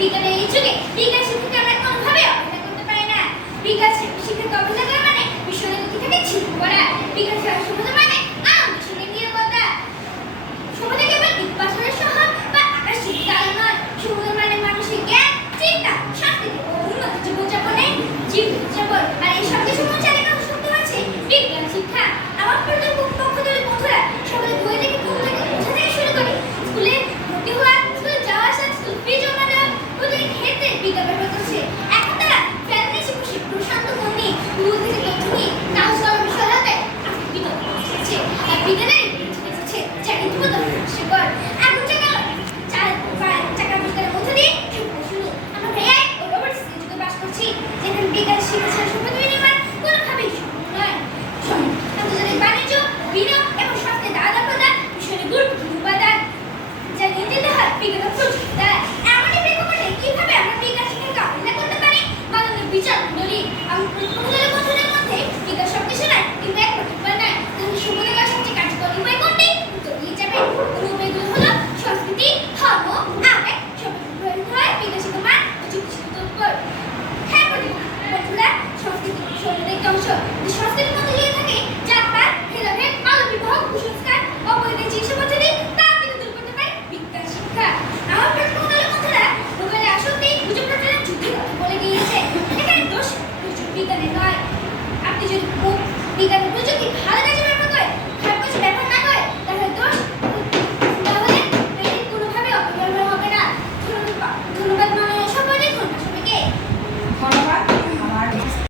বিজ্ঞানের এই যুগে বিজ্ঞান বিকাশ শিখেছে 비가 내려와요. 앞뒤 주고 비가 내려오죠.